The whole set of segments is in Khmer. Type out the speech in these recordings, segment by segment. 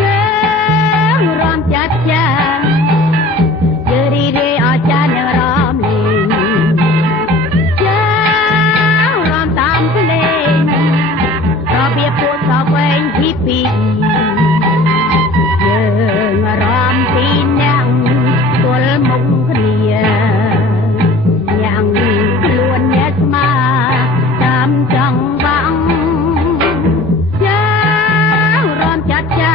យើងរំចាត់ចាយើងរីករាយអស្ចារ្យនឹងរំលេងយើងរំតាមភ្លេងរបៀបពួតសវែងទីពីរយើងរំពីអ្នកទល់មុខគ្នាយ៉ាងខ្លួនអ្នកស្មាតាមចង់វាំងយើងរំចាត់ចា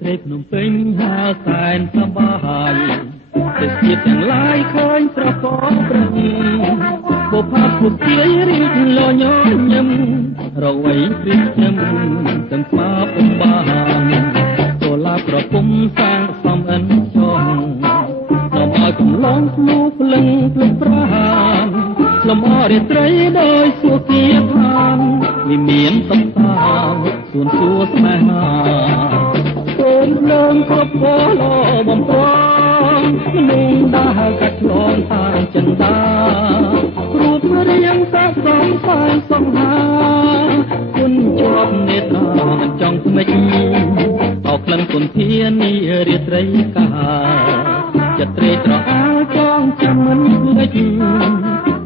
ត្រីភ្នំពេញហាសែនសប្បាយទេសភាពទាំងឡាយឃើញស្រកប្រឹងបុព្វពុទាយរៀបលញញឹមរវៃព្រៀបខ្ញុំទាំងស្មាពុំបានចូលឡាប្រពុំសាងសំអិនចងនាំឲ្យកំឡងភ្លុះភ្លឹងភ្លឹងប្រានលំអរាត្រីដោយសួគៀឋានវិមានសំសាងសួនសួស្នេហាកូនលើងគ្រប់ពណ៌បំពងនឹងដើរកាត់ឆ្លងខាងចិន្តារូបរាងស័ក្តិសមស្អាតសង្ហាគុណជាប់នេត្រាមិនចង់ស្មិចបោកក្លិនគុនធានីរាត្រីកាចិត្តត្រេកត្រអាលចងចាំមិនភ្លេច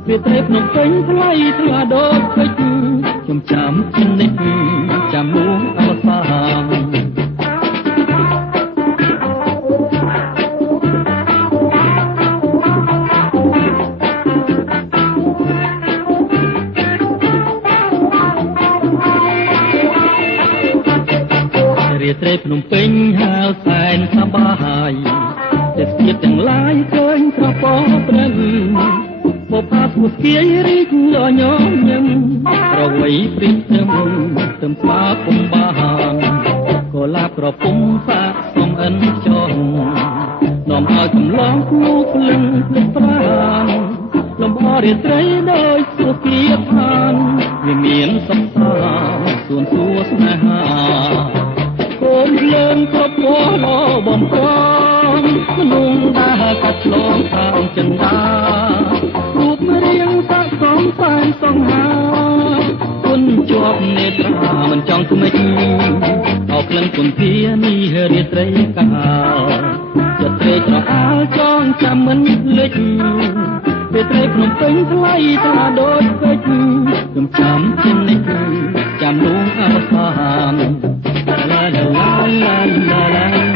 វាត្រីភ្នំពេញថ្លៃថ្លាដូចពេជ្រខ្ញុំចាំនិចចាំមួងអវសានរាត្រីភ្នំពេញហាលសែនសប្បាយទេសភាពទាំងឡាយឃើញស្រពប្រឹងបុព្វពុទាយរីកលញញឹមរវៃព្រៀបខ្ញុំទំស្មាពុំបានក៏ឡាប្រពុំសាកសំអិនចងនាំឲ្យកំឡងភ្លុះភ្លឹងភ្លឹងប្រានលំអរាត្រីដោយសួគៀឋានវាមានសំសាសួនសួស្នេហាកូនលើងគ្រប់ពណ៌បំប្រងក្នុងដើរកាត់ឆ្លងខាងចិន្តារូបរាងស័ក្តិសមស្អាតសង្ហាគុណជាប់នេត្រាមិនចង់ស្មិចអោក្លិនគុនធានីរាត្រីកាចិត្តត្រេកត្រអាលចងចាំមិនភ្លេចវាត្រីភ្នំពេញថ្លៃថ្លាដូចពេជ្រខ្ញុំចាំជានិចចាំលងអវសានឡាឡាឡាឡាឡាឡា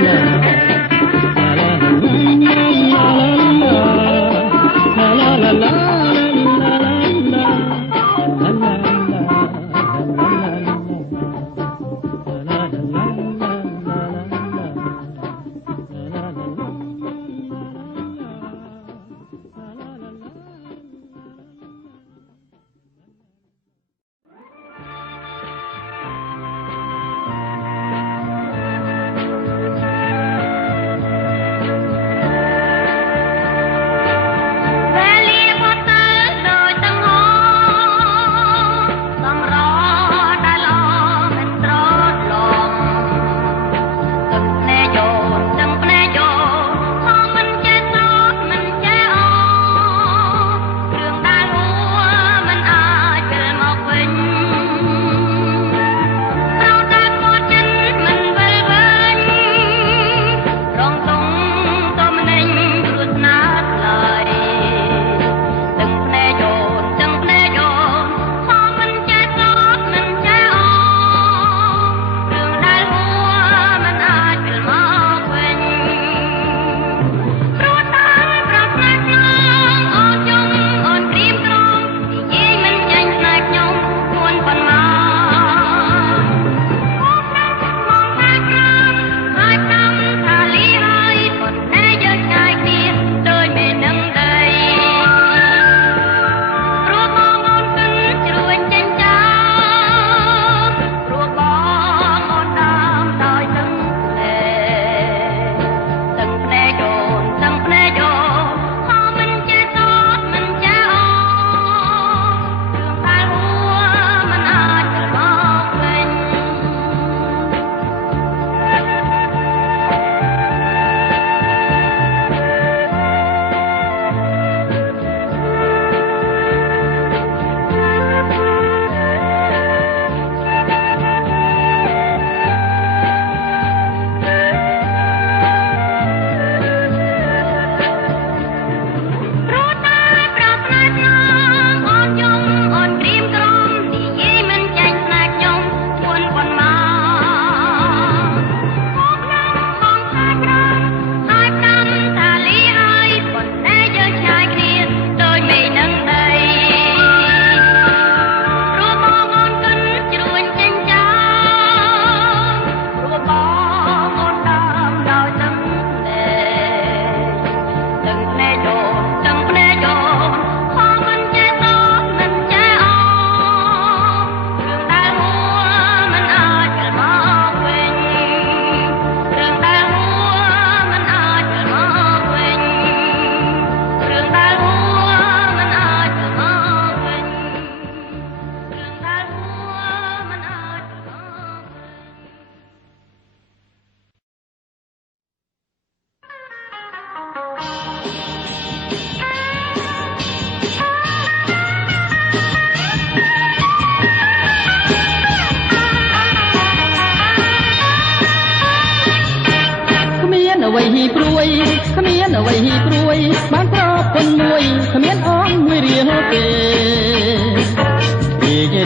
វីព្រួយបានប្រពន្ធមួយគ្មានអងមួយរៀលទេ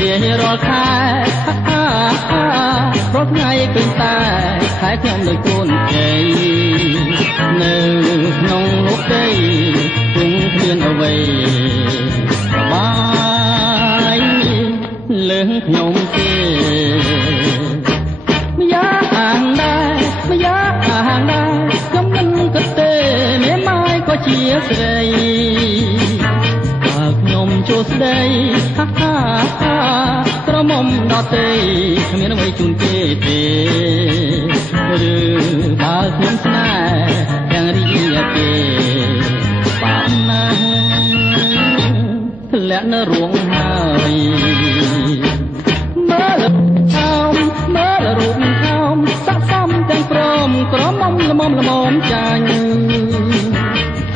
រៀងរាល់ខែព្រោះថ្ងៃឃើញតែខែខ្ញុំដូចកូនជ័យនៅក្នុងលោកដីគង់គ្មានអ្វីសប្បាយលើសខ្ញុំទេម្យ៉ាងអាងដែរម្យ៉ាងអាងដែរខ្ញុំមិនគិតទេមេម៉ាយក៏ជាស្រីបើខ្ញុំចូលស្ដីក្រមុំដតីគ្មានអ្វីជូនគេទេឬបើខ្ញុំស្នេហ៍ទាំងរីកទេបានណាស់ធ្លាក់នៅរួងហើយមើលថោមមើលរូបថោមស័ក្តិសមទាំងព្រមក្រមុំល្មមចាញ់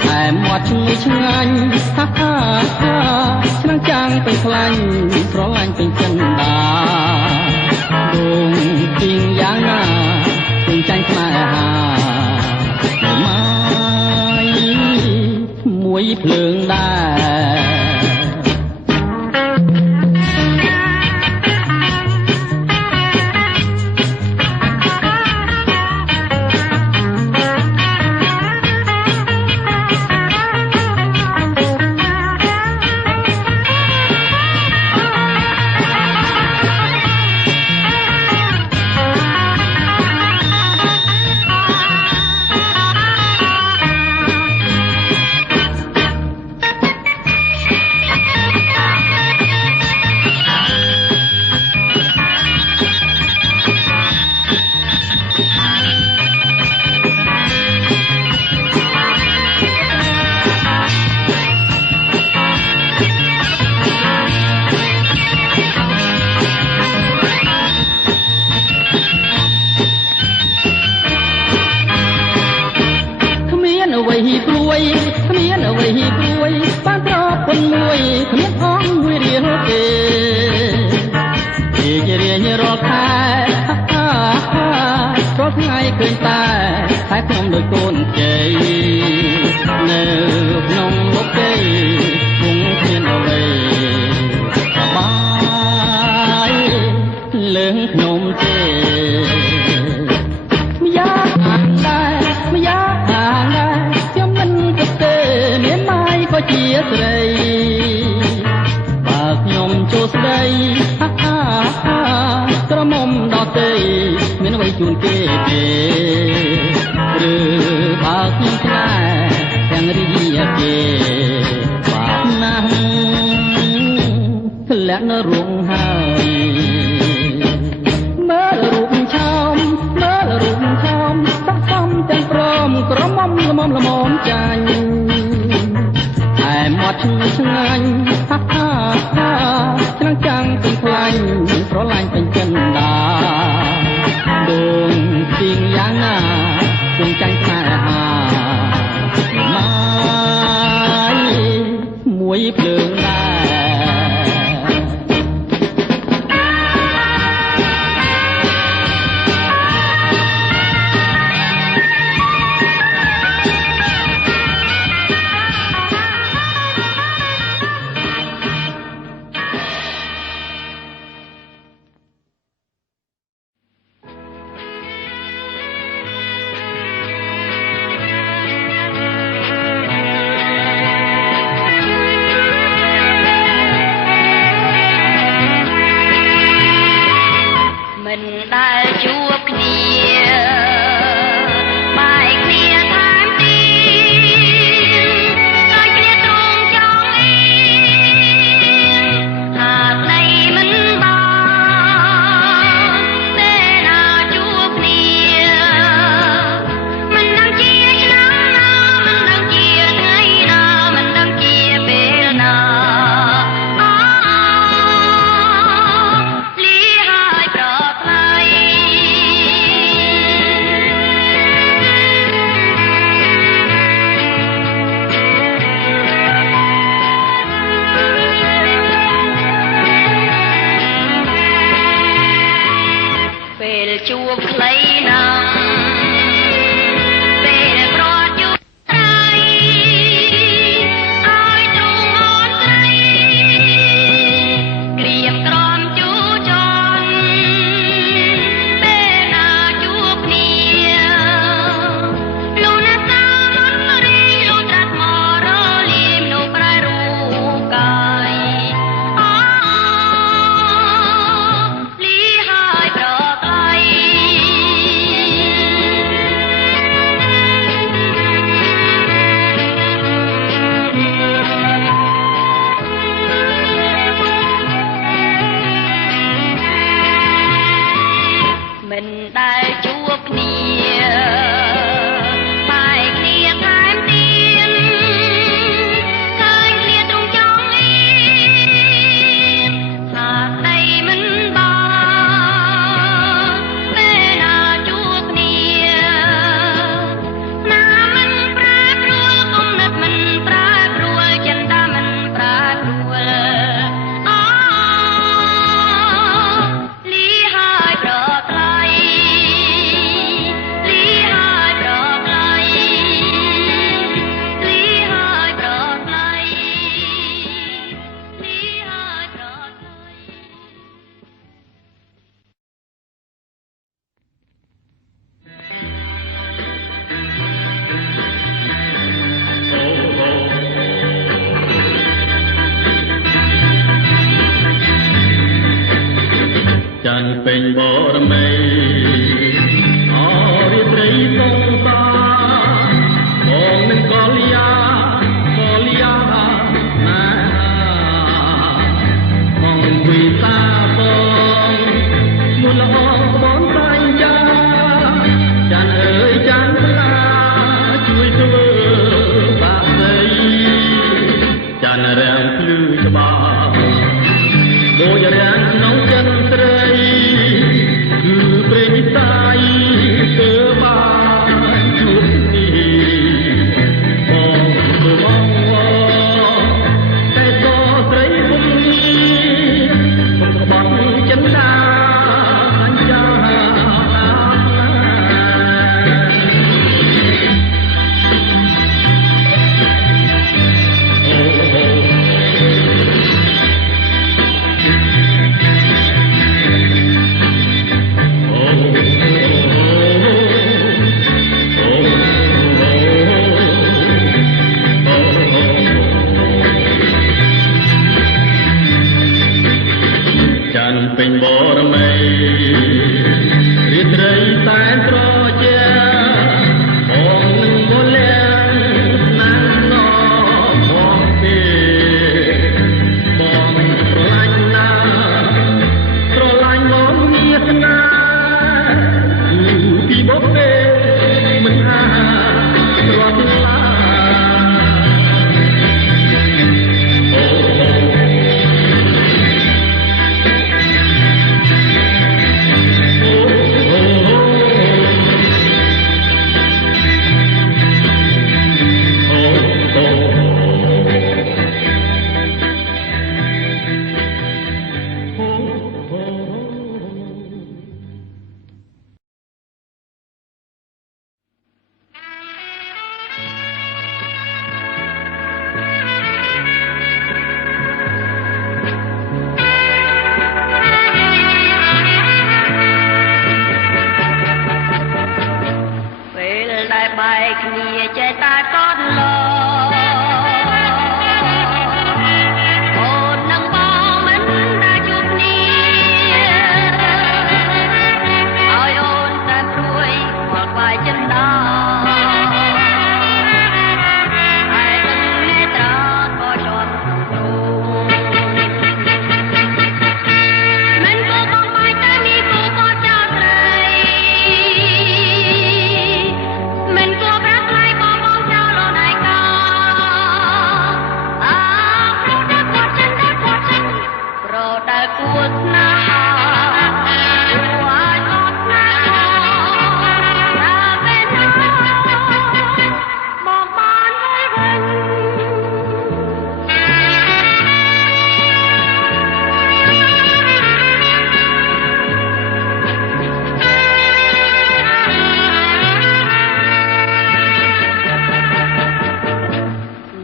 តែមាត់ឈ្ងុយឆ្ងាញ់ឆ្នាំងចាំងពេញខ្លាញ់ស្រឡាញ់ពេញចិនដាដងទីងយ៉ាងណាពេញចាញ់ស្នេហាម៉ាយមួយភ្លើងដែរព្រួយគ្មានអ្វីព្រួយបានប្រពន្ធមួយគ្មានអងមួយរៀលទេរៀងរាល់ខែព្រោះថ្ងៃឃើញតែខែខ្ញុំដូចកូនជ័យនៅក្នុងលោកដីគង់គ្មានអ្វីសប្បាយលើសខ្ញុំទេម្យ៉ាងអាងដែរម្យ៉ាងអាងដែរក៏ជាស្រីបើខ្ញុំចូលស្ដីក្រមុំដតីមានអ្វីជូនគេទេឬបើខ្ញុំស្នេហ៍ទាំងរីកទេបាបណាស់ធ្លាក់នៅរួងហើយមើលរូបឆោមមើលរូបឆោមស័ក្តិសមទាំងព្រមក្រមុំល្មមចាញ់មាត់ឈ្ងុយឆ្ងាញ់ឆ្នាំងចាំងពេញខ្លាញ់ស្រឡាញ់ពេញចិនដាដងទីងយ៉ាងណាគង់ចាញ់ស្នេហាម៉ាយមួយភ្លើងដែរ ពេញបរមីអរិត្រីសងសាបងនឹងកលយាណាបងវិសាបងមុនល្អបងតែងចាចានអើយចានស្លាជួយធ្វើបាក់ស្អីចានរាំភ្លឺច្បាស់ដូចរាំងក្នុងចិនស្រីគឺព្រេងសាយធ្វើបានជួបនេះបងធ្វើបងតែសស្រីគុំនេះគុំក្បត់ចិនដាអញ្ចាពេញបរមីរីត្រីតែត្រជាបងនឹងមលាណាំណបងពីបងស្រឡាញ់ណាស្រឡាញ់មកមាសណាពីបបេមិនហារត់ឡាគ្នាចេះតែកត់លអូននឹងបងមិនដែលជួបគ្នាឲ្យអូនតែព្រួយមកក្បែរចិនដាហើយនឹងនេត្រាក៏ជាប់ទ្រូងមិនក៏បងបាយតែនេះក៏ក៏ចោលស្រីមិនក៏គួរស្នាគួរឲ្យអត់ណាដល់ពេលណាបងបានវិញ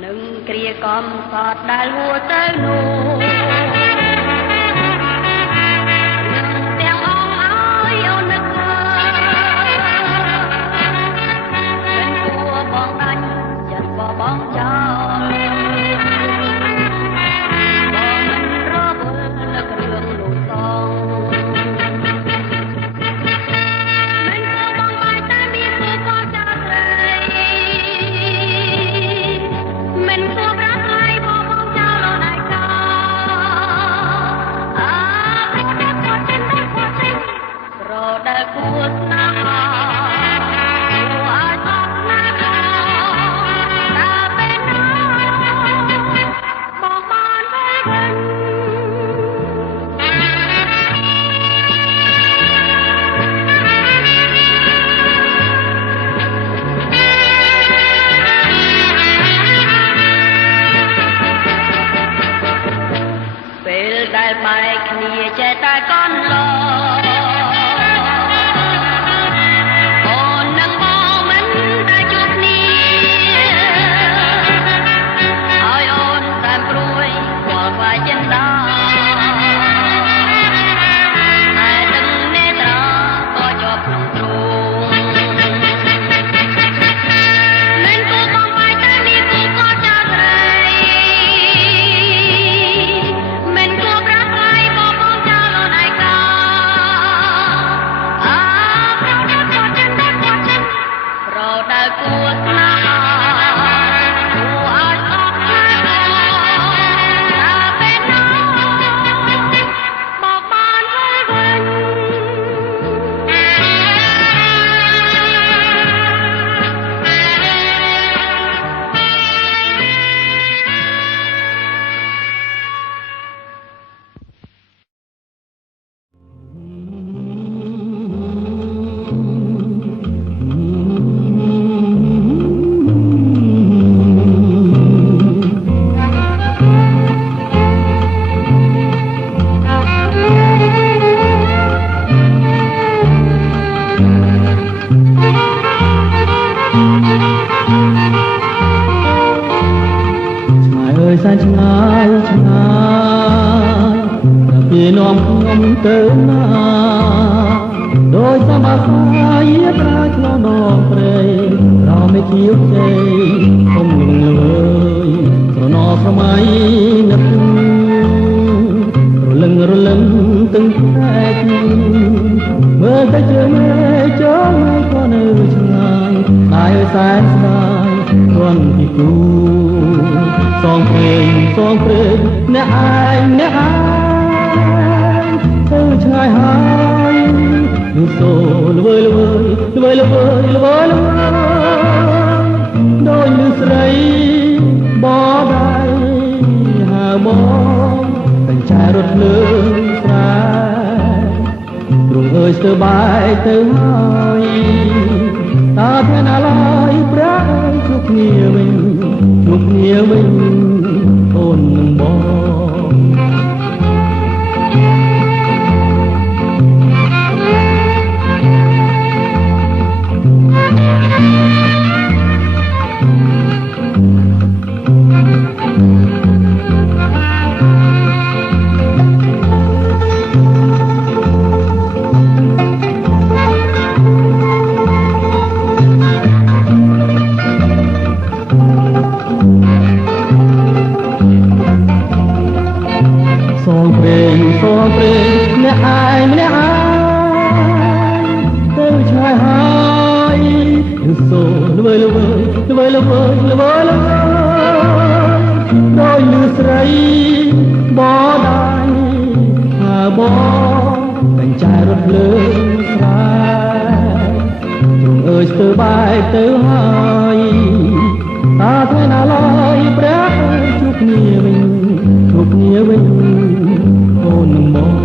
នឹងគ្រាកំសត់ដែលហួរទៅនោះបងចោលបងមិនរវល់លើគ្រឿងនោះសងមិនក៏បងបាយតែមានគូក៏ចោលស្រីមិនក៏ប្រាថ្នាបងចោលដល់ឯកាប្រដេកក៏ចិនប្រដែលគួរស្នាដែលបែកគ្នាចេះតែកន់ឡអូននឹងបងមិនដែលជួបគ្នាឲ្យអូនតែព្រួយវល់វាយចិនដាហើយនឹងនេត្រាក៏ជាប់ក្នុងទ្រូងមិនក៏បងបាយតែនេះគូក៏ចោលស្រីមិនក៏ប្រាថ្នាបងចោលដល់ឯកា មទៅណាដោយសមសាយប្រាឆ្លងដងព្រៃរោមេជាវជ័យអមនឹងលើយស្រណោស្រមៃនឹករលឹងទឹងតែកមើលទៅជើងចូលក៏នៅឆ្ងាយតែសែនស្ដាយគ្រាន់ពីគូសងព្រេងអ្នកឯងទៅឆ្ងាយហើយនឹងសូល្វើយដោយលឺស្រីបដៃហៅមកតែចែរត់លើស្រែទ្រង់អើយស្ទើរបែកទៅហើយតើថ្ងៃណាឡើយព្រះអើយជួបគ្នាវិញអូននឹងបងសងព្រេងអ្នកឯងទៅឆ្ងាយហើយនឹងសូល្វើយដោយលឺស្រីបដៃហើបងតែចែរត់លើស្រែទ្រង់អើយស្ទើរបែកទៅហើយតើថ្ងៃណាឡើយព្រះជួបគ្នាវិញអូននឹងមក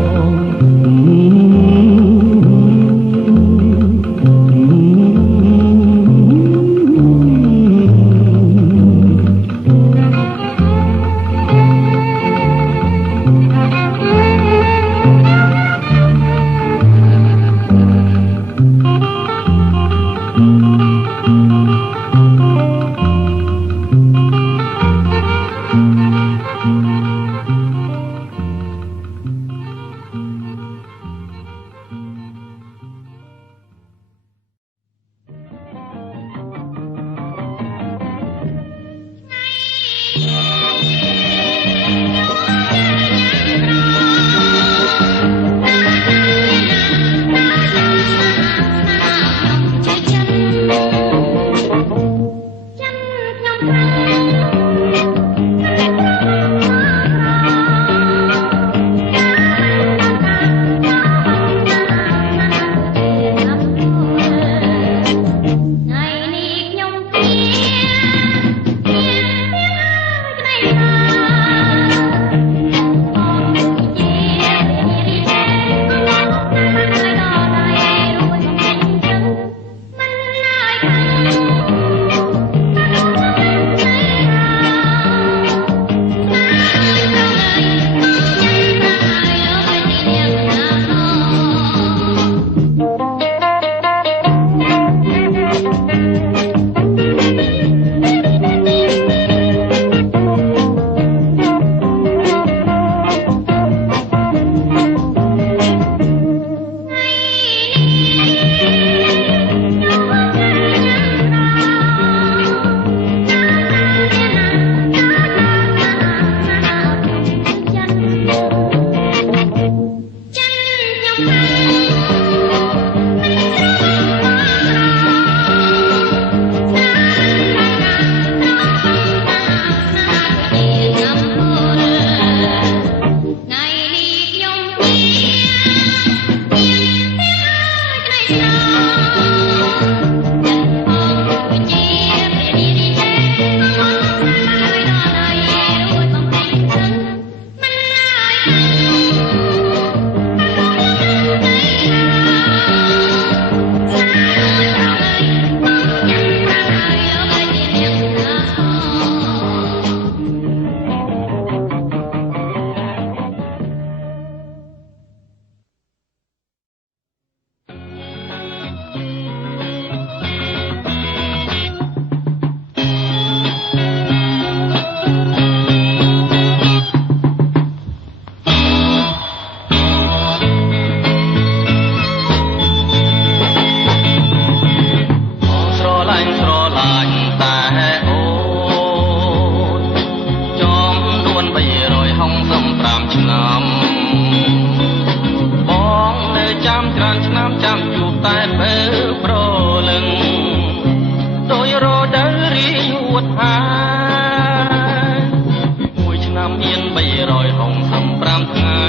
365ថ្ងៃ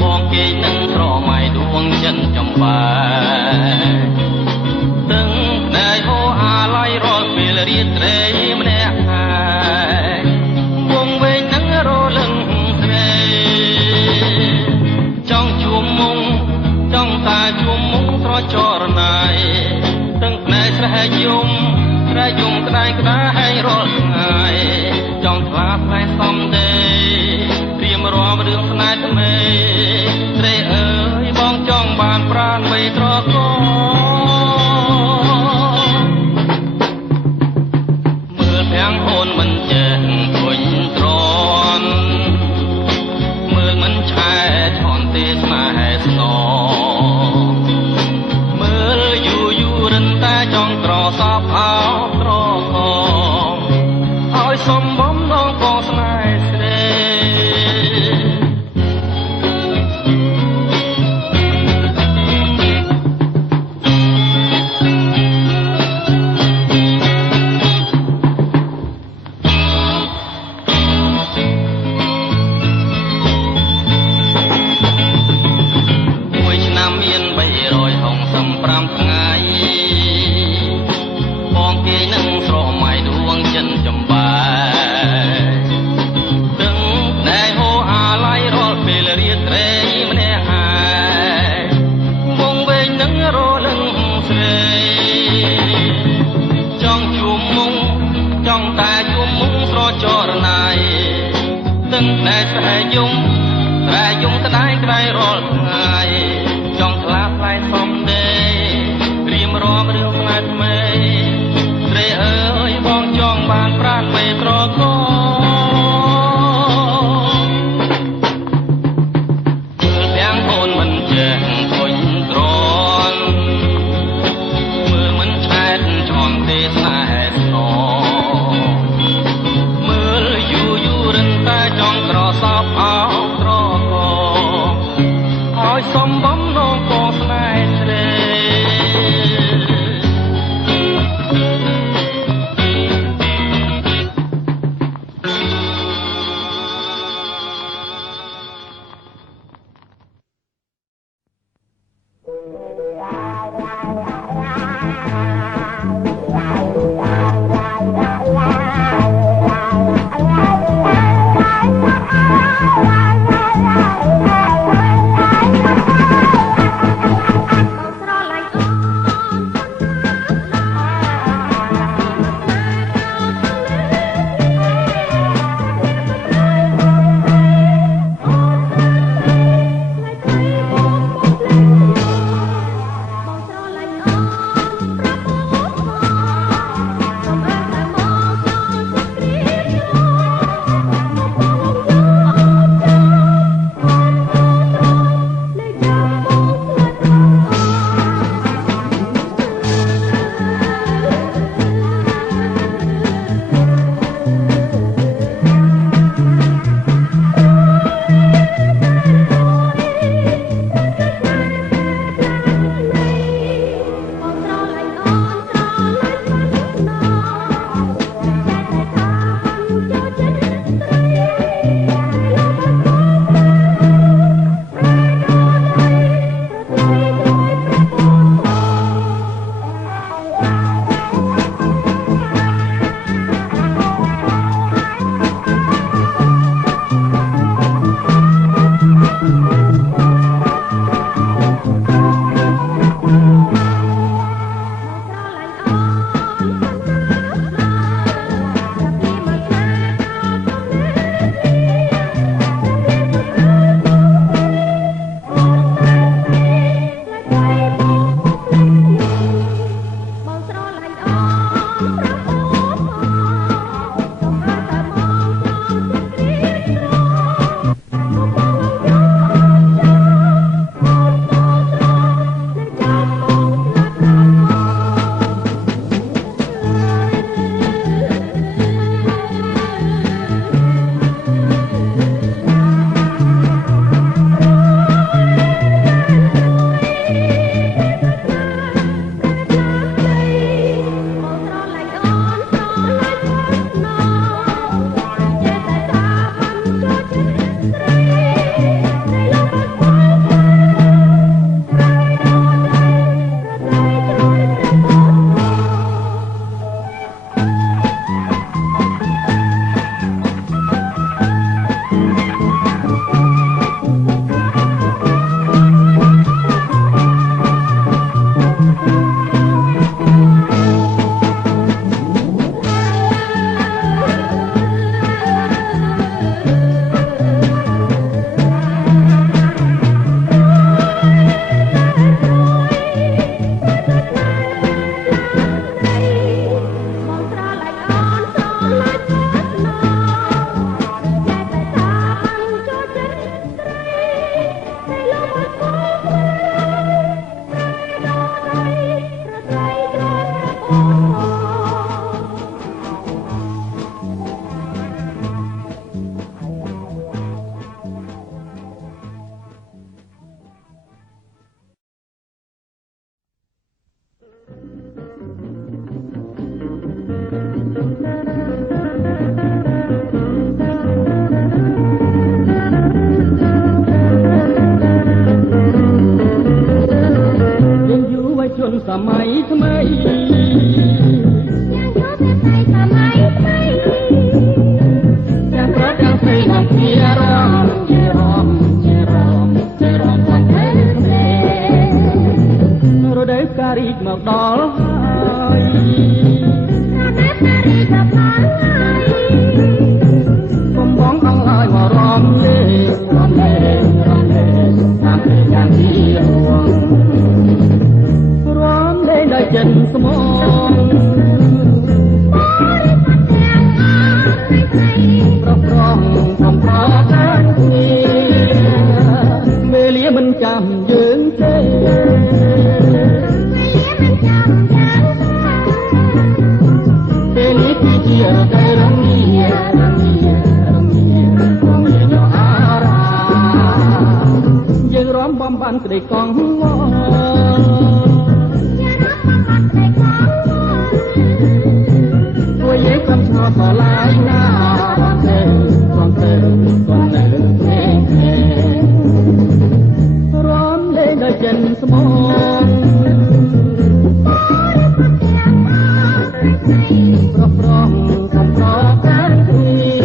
បងគេនឹងស្រមៃដួងចិនចំបាទាំងផ្នែកហូអាឡៃរាល់ពេលរៀបត្រេម្នាក់ហើយវងវែងនឹងរលឹងត្រេចង់ជួមមុងចង់តាជួមមុងត្រចរណៃទាំងផ្នែកស្រែយំស្រែយំក្តៅក្តៅហើយរាល់ថ្ងៃចង់ថ្លាផ្លែសំដេព្រាមរាល់រឿងផ្នែកថ្មីត្រេអើយបងចង់បានប្រាណបីត្រកមើលភាំងអូនមិនចេះធុញទ្រាន់មើលមិនឆែថនទេស្នេហ៍ស្នងមើលយូរយូររិនតែចង់ត្រសពអោត្រកឲ្យសំបំដងបងស្នេហ៍ស្រីមួយឆ្នាំមាន365ថ្ងៃបងគេនឹងស្រមៃដួងចិនចំបាទាំងណែហូអាឡៃរាល់ពេលរៀបត្រេម្នាក់ហើយវងវែងនឹងរលឹងស្រីចង់ជួមមុងចង់តែជួមមុងស្រចរណៃទាំងណែស្រែយំក្តៅក្តៅរាល់ថ្ងៃចង់ថ្លាផ្លែសំដេព្រាមរាល់រឿងផ្នែកថ្មីត្រេអើយបងចង់បានប្រាណពេលត្រកមើលទាំងអូនមិនចេះធុញទ្រាន់មើលមិនឆែតឆនទេស្នេហ៍ស្នងមើលយូរយូររិនតែចង់ក្រសោបអោត្រកឲ្យសំបំដងបងស្នេហ៍ស្រី nam kia ram che ram che ram che ram quan thế rồi đấy cà ri mặc đỏ con bóng ông lại mà ram lê ram lê ram lê nam lê nam kia ram lê đời chân smong không có cái gì về lía mình chạm dưỡng thế về lía khi chia tay răng nia nhỏ ra dương róm bom ban cái con ngó tôi với con cho bỏ lại na con róm lên đời chân smong rong không có cái gì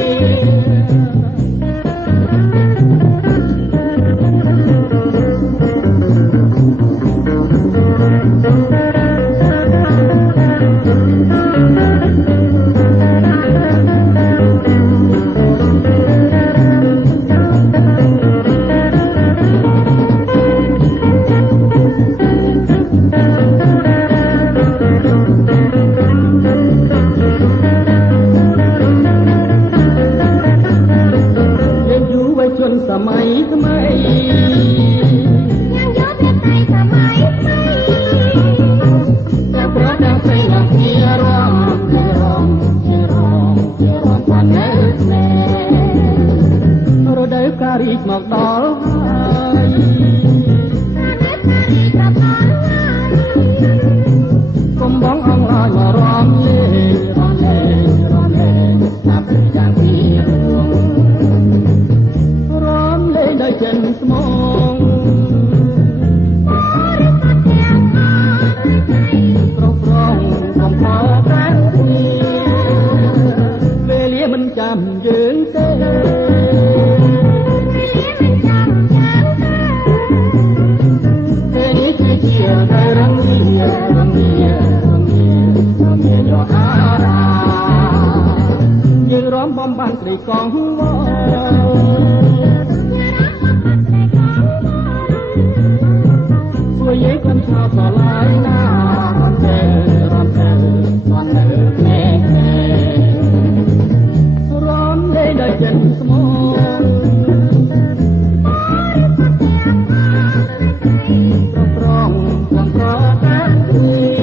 สมัยทำไมยังย้อนไปสมัยจะเพราะดังเพลงหลังเที่ยร้องเที่ยร้องเที่ยร้องเที่ยร้องควันเนื้อแน่เราได้การีกมากดอลกมบ้องอ่างลอยมาร้องเล่ร้องเล่ร้องเล่นับเป็นอย่างที่đời chân smong rong không có cái gì về lía mình chạm dưỡng thế về lía khi chia tay răng nia nhỏ ra như róm bom ban cây con ngó với con sao tỏ lại na ram thế ram lê đời chân smong rong không có cái gì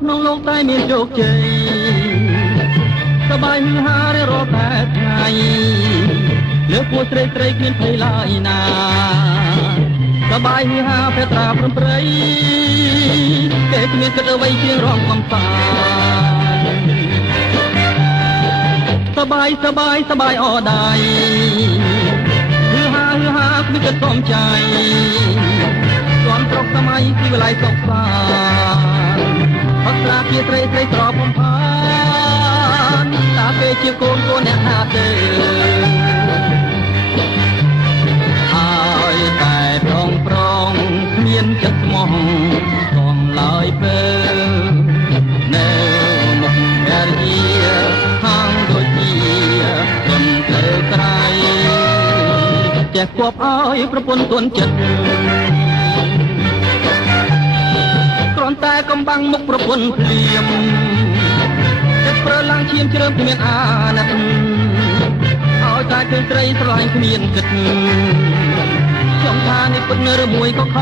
ក្នុងលោកតែមានជោគជ័យសบายហឺហារៀងរាល់តែថ្ងៃលើគួរស្រីស្រីគ្មានភ័យឡើយណាសบายហឺហាភេត្រាព្រំព្រៃគេគ្មានគិតអ្វីជាងរំកំសាន្តសบายសบายសบายអដៃហឺហាគ្មានគិតសំចៃស្គាល់ត្រក សម័យពីវិល័យសុខសាអត់ស្រាជាត្រីត្រីត្របំផានតាគេជាកូនកូនអ្នកណាទេហើយតែប្រងប្រងគ្មានចិត្តស្មោះកងឡើយពេនៅមុខភរិយាហាងដូចជាត្រឹមត្រូវក្រៃចេះគប់ឲ្យប្រពន្ធទុនចិត្តគ្រាន់តែកំបាំងមុខប្រពន្ធភ្លាមចិត្តប្រើឡើងឈាមជ្រើមគ្មានអាណិតឲ្យតែឃើញត្រីស្រឡាញ់គ្មានគិតខ្ញុំថានេះពិតនៅឬមួយក៏ខ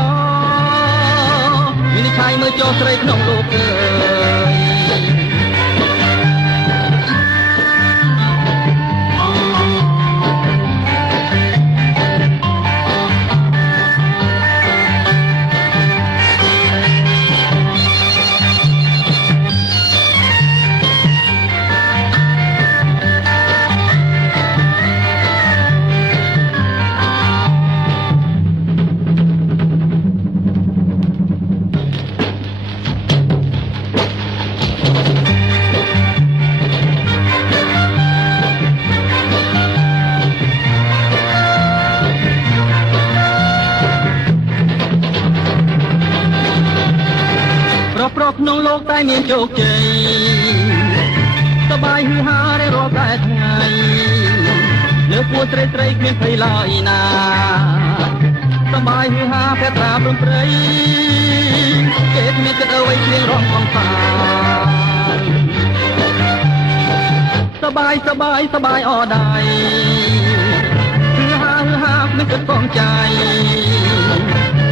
វិនិច្ឆ័យមើលចោលស្រីក្នុងលោកអើយក្នុងលោកតែមានជោគជ័យសបាយហឺហារាល់តែថ្ងៃលើពួរត្រីត្រីគ្មានភ័យឡើយណាសបាយហឺហាភក្ត្រាព្រំព្រៃគេគ្មានគិតអ្វីគ្រៀងរំកំសាសបាយសបាយសបាយអដៃហឺហាគ្មានគិតកងចៃ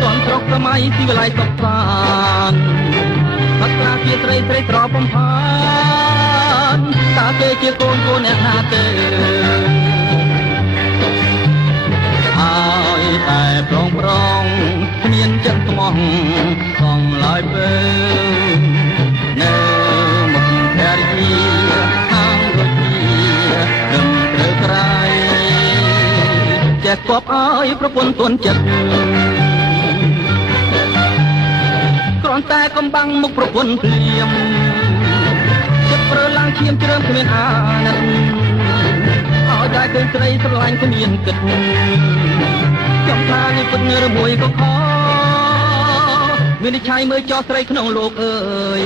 តន់ត្រកសម័យទីវិល័យសុខសានអត់ស្រាជាត្រីត្រីត្របំផានតាគេជាកូនកូនអ្នកណាទេហើយតែប្រងប្រងគ្មានចិត្តស្មោះកងឡើយពេនៅមុខភរិយាខាងដូចជារំត្រូវក្រៃចេះគប់ឲ្យប្រពន្ធទុនចិត្តគ្រាន់តែកំបាំងមុខប្រពន្ធភ្លាមចិត្តប្រើឡើងឈាមជ្រើមគ្មានអាណិតឲ្យតែឃើញស្រីស្រឡាញ់គ្មានគិតខ្ញុំថានេះពិតនៅឬមួយក៏ខវិនិច្ឆ័យមើលចោលស្រីក្នុងលោកអើយ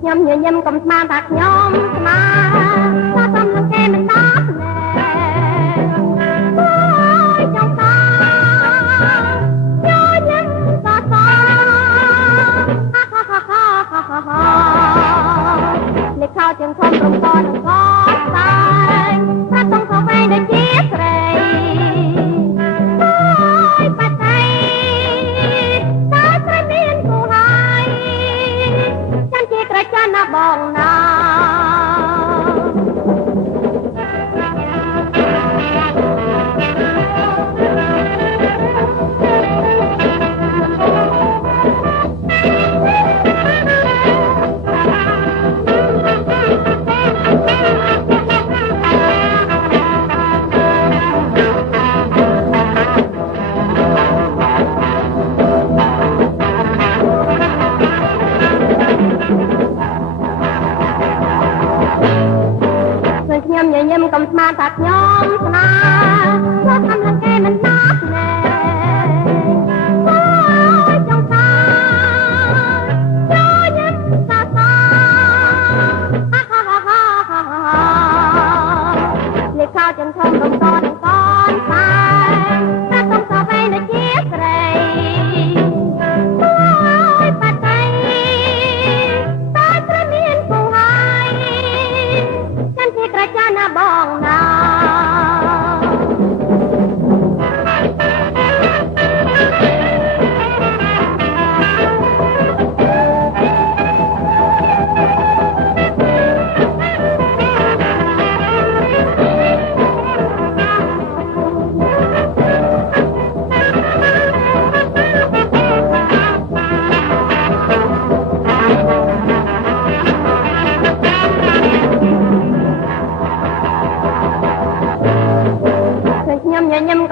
ខ្ញុំញញឹមកុំស្មានថាខ្ញុំស្មានថាសំនឹងគេមិនដល់ណែអូយចង់ថាញញឹមសោះសោះលេខោជាងធំរំកនឹងកតែថាต้องខវែងដូចជាស្រីអូយបាត់តែស្រីមានគូហើយចាំជាក្រចាន់ណាបងណា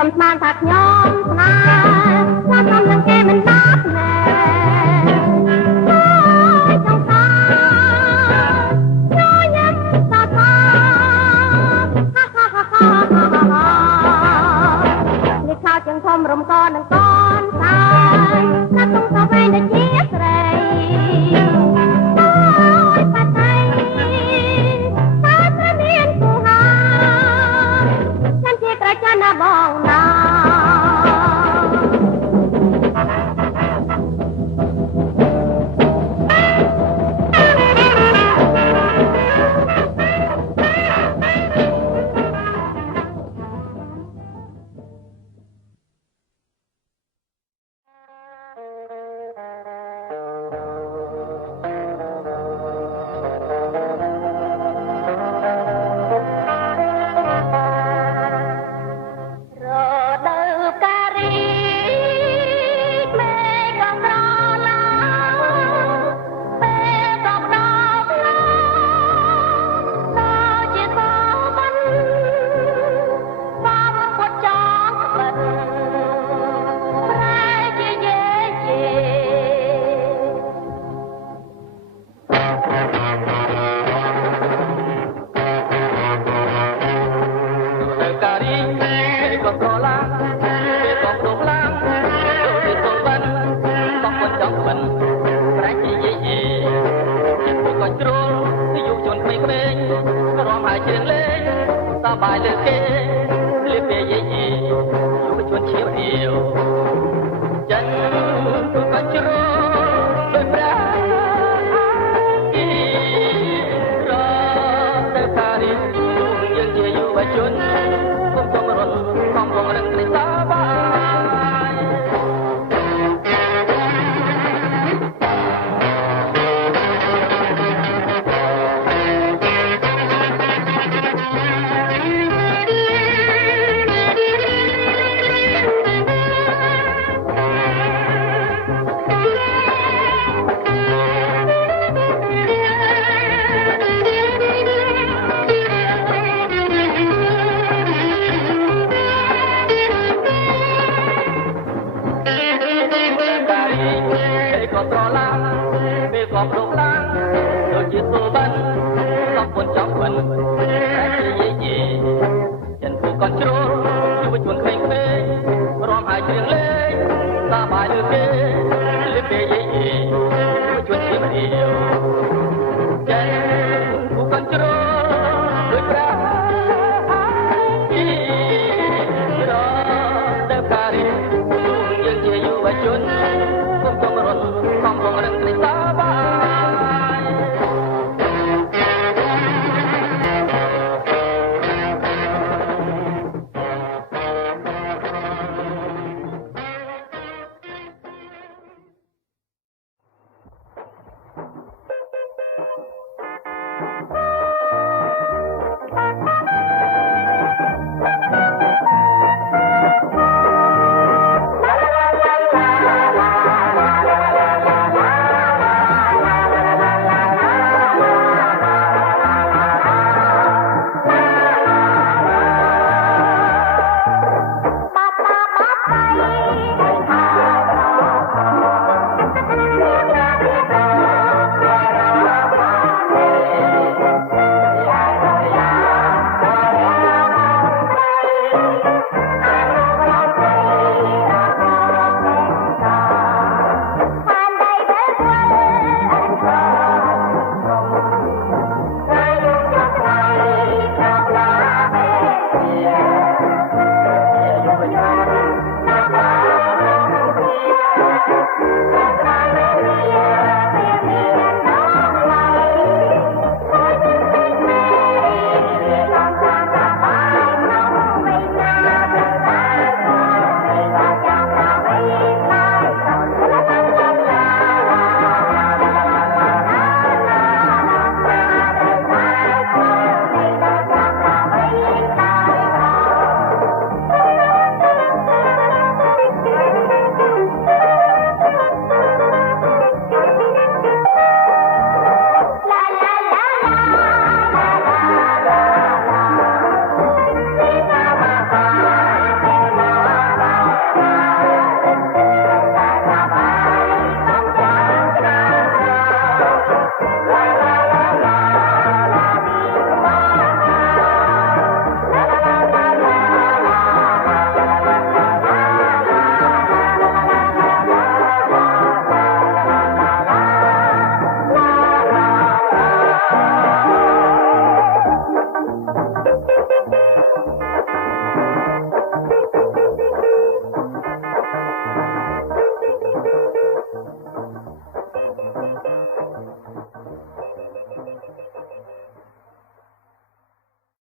នស្មានថាខ្ញុំស្នេហ៍ថាខ្ញុំនឹងគេមិនដាប់ណែអូយចង់ថាញញឹមសោកហាហាហាហាហានេះខោជើងធំរំកនឹងកូនសាយណាត់ទុំទៅវិញដូចជាស្រីអូយបាត់ទៅតែប្រមានគូហើយฉันជាក្រចនាបងណា Dari